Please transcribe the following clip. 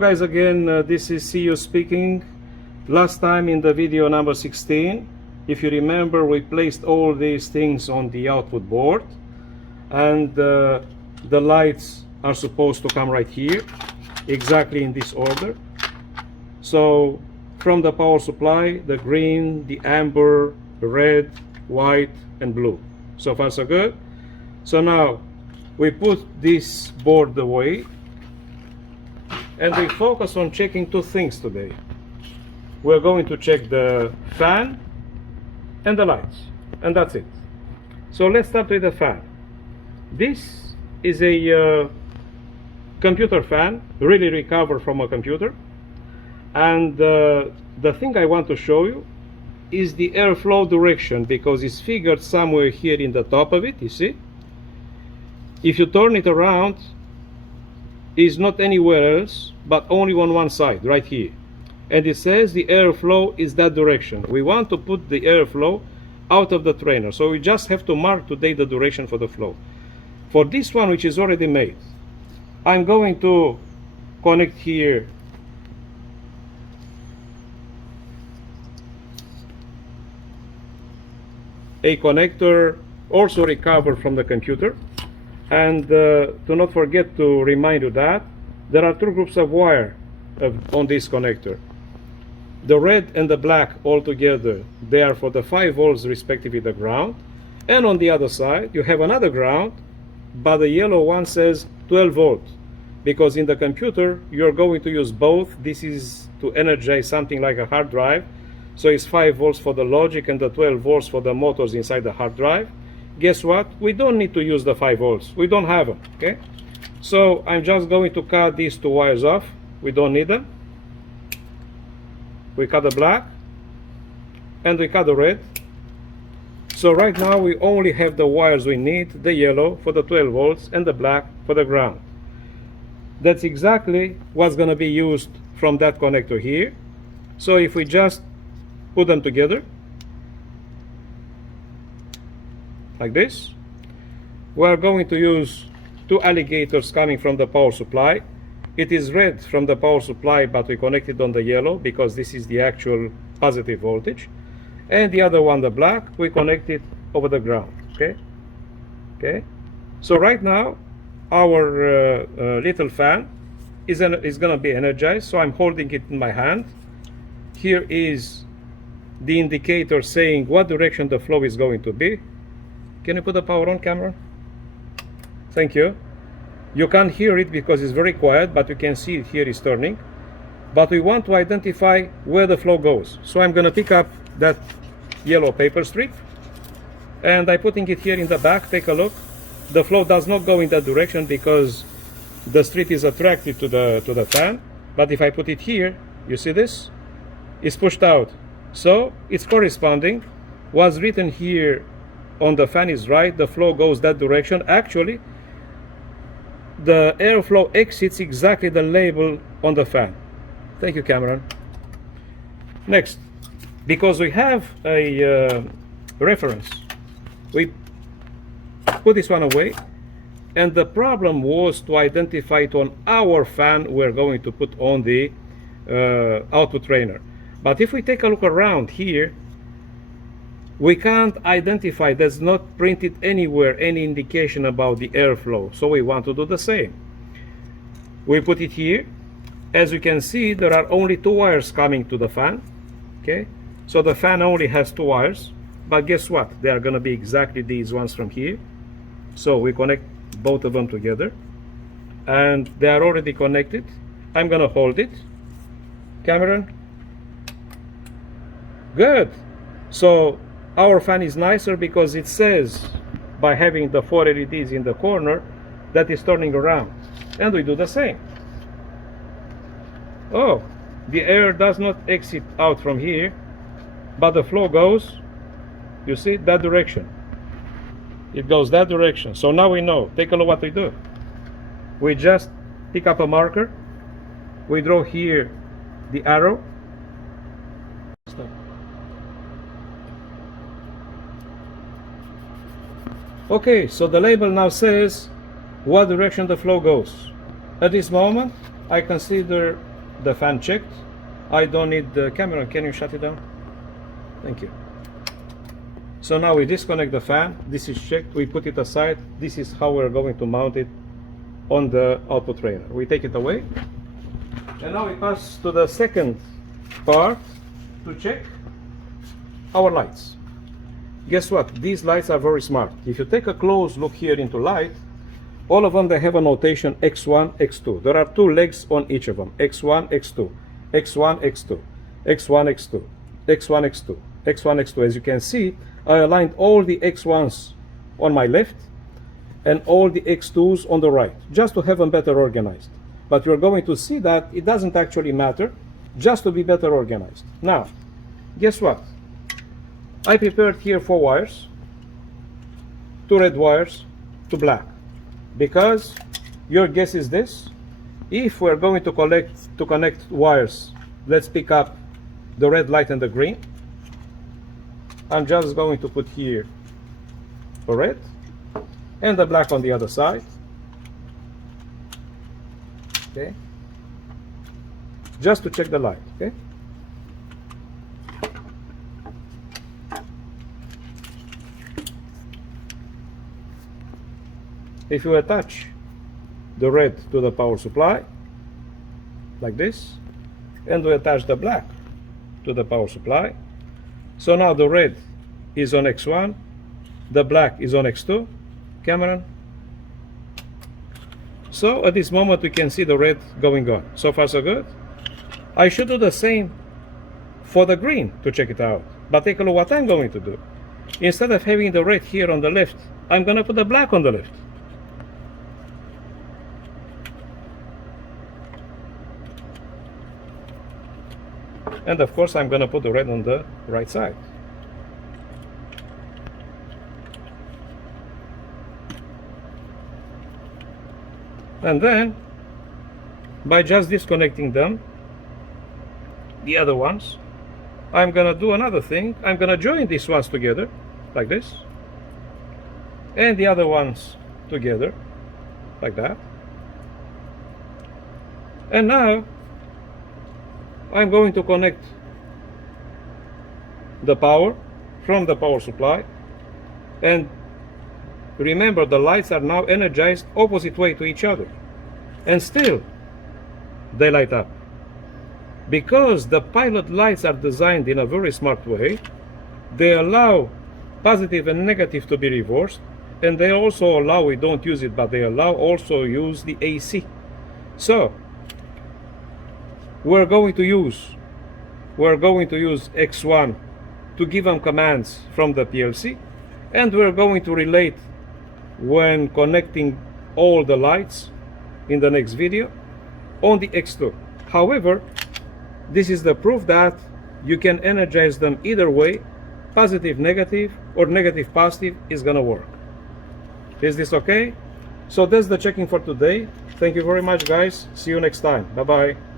Guys, again, this is CEO speaking. Last time in the video number 16, if you remember, we placed all these things on the output board, and the lights are supposed to come right here, exactly in this order. So from the power supply, the green, the amber, red, white, and blue. So far so good. So now we put this board away, and we focus on checking two things today. We're going to check the fan and the lights, and that's it. So let's start with the fan. This is a computer fan, really recovered from a computer. And the thing I want to show you is the airflow direction, because it's figured somewhere here in the top of it, you see? If you turn it around, it's not anywhere else, but only on one side, right here. And it says the airflow is that direction. We want to put the airflow out of the trainer, so we just have to mark today the direction for the flow. For this one, which is already made, I'm going to connect here a connector also recovered from the computer. And do not forget to remind you that there are two groups of wire on this connector. The red and the black all together, they are for the 5 volts, respectively the ground. And on the other side, you have another ground, but the yellow one says 12 volts. Because in the computer, you're going to use both. This is to energize something like a hard drive. So it's 5 volts for the logic and the 12 volts for the motors inside the hard drive. Guess what? We don't need to use the 5 volts. We don't have them, okay? So I'm just going to cut these two wires off. We don't need them. We cut the black and we cut the red. So right now we only have the wires we need, the yellow for the 12 volts and the black for the ground. That's exactly what's going to be used from that connector here. So if we just put them together like this, we're going to use two alligators coming from the power supply. It is red from the power supply, but we connected on the yellow because this is the actual positive voltage. And the other one, the black, we connected over the ground. Okay. So right now our little fan is going to be energized. So I'm holding it in my hand. Here is the indicator saying what direction the flow is going to be. Can you put the power on, camera? Thank you. You can't hear it because it's very quiet, but you can see it here is turning. But we want to identify where the flow goes. So I'm going to pick up that yellow paper strip, and I'm putting it here in the back. Take a look. The flow does not go in that direction because the strip is attracted to the fan. But if I put it here, you see this? It's pushed out. So it's corresponding. What's written here on the fan is right. The flow goes that direction. Actually, the airflow exits exactly the label on the fan. Thank you, Cameron. Next, because we have a reference, we put this one away, and the problem was to identify it on our fan we're going to put on the output trainer. But if we take a look around here, we can't identify, there's not printed anywhere any indication about the airflow. So we want to do the same. We put it here. As you can see, there are only 2 wires coming to the fan. Okay, so the fan only has 2 wires. But guess what? They are going to be exactly these ones from here. So we connect both of them together, and they are already connected. I'm going to hold it. Cameron? Good. So our fan is nicer because it says, by having the 4 LEDs in the corner, that is turning around. And we do the same. Oh, the air does not exit out from here, but the flow goes, you see, that direction. It goes that direction. So now we know. Take a look what we do. We just pick up a marker. We draw here the arrow. Stop. Okay, so the label now says what direction the flow goes. At this moment, I consider the fan checked. I don't need the camera. Can you shut it down? Thank you. So now we disconnect the fan. This is checked. We put it aside. This is how we're going to mount it on the output trailer. We take it away. And now we pass to the second part to check our lights. Guess what? These lights are very smart. If you take a close look here into light, all of them, they have a notation X1, X2. There are 2 legs on each of them. X1, X2, X1, X2, X1, X2, X1, X2, X1, X2. As you can see, I aligned all the X1s on my left and all the X2s on the right, just to have them better organized. But you're going to see that it doesn't actually matter, just to be better organized. Now, guess what? I prepared here 4 wires, 2 red wires, 2 black. Because your guess is this: if we're going to connect wires, let's pick up the red light and the green. I'm just going to put here a red and the black on the other side. Okay, just to check the light. Okay, if you attach the red to the power supply like this, and we attach the black to the power supply, so now the red is on X1, the black is on X2. Cameron. So at this moment we can see the red going on. So far so good. I should do the same for the green to check it out. But take a look what I'm going to do. Instead of having the red here on the left, I'm going to put the black on the left. And of course I'm going to put the red on the right side. And then, by just disconnecting them, the other ones, I'm gonna do another thing. I'm gonna join these ones together, like this, and the other ones together, like that. And now, I'm going to connect the power from the power supply, and remember, the lights are now energized opposite way to each other, and still they light up. Because the pilot lights are designed in a very smart way, they allow positive and negative to be reversed, and they also allow, we don't use it, but they allow also use the AC. So we're going to use X1 to give them commands from the PLC, and we're going to relate when connecting all the lights in the next video on the X2. However, this is the proof that you can energize them either way. Positive, negative, or negative, positive is gonna work. Is this okay? So that's the checking for today. Thank you very much, guys. See you next time. Bye bye.